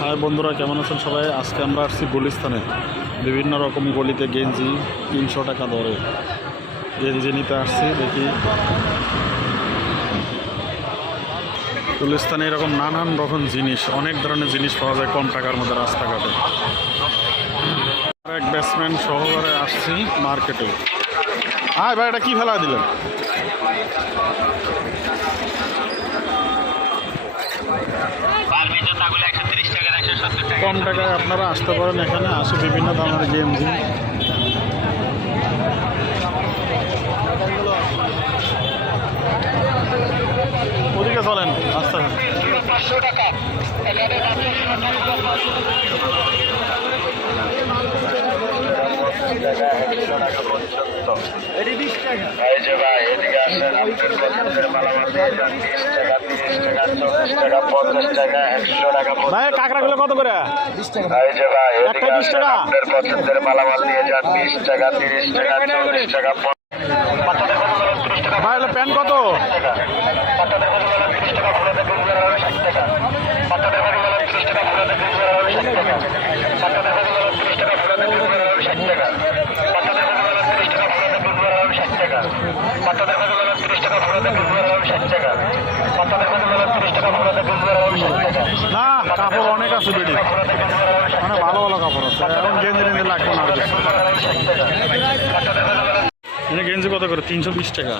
High বন্ধুরা, কেমন আছেন সবাই? আজকে আমরা আসছি গুলিস্তানে। বিভিন্ন রকম গলিতে গেঞ্জি 300 টাকা দরে গেঞ্জি নিতে আসছি। দেখি গুলিস্তানে এরকম নানান রকম জিনিস, অনেক ধরনের জিনিস পাওয়া যায় কম টাকার মধ্যে রাস্তাঘাটে। এক ব্যাটসম্যান সহকারে আসছি মার্কেটে। হ্যাঁ ভাই, এটা কি ফেলা দিলেন? কম টাকায় আপনারা আসতে পারেন, এখানে আসে বিভিন্ন ধরনের গেঞ্জি। ওদিকে চলেন, রাস্তা ভাই কাঁকড়াগুলো কত করে? 20 টাকা। একটা 20 টাকা। পছন্দের মালামাল নিয়ে যান। 20 টাকা, 30 টাকা, 40 টাকা। ভাই প্যান্ট কত? না, কাপড় অনেক আছে বেডি, মানে ভালো ভালো কাপড় আছে। এখন গেঞ্জি টেঞ্জি লাগবে না আর কিছু। গেঞ্জি কত করে? 320 টাকা।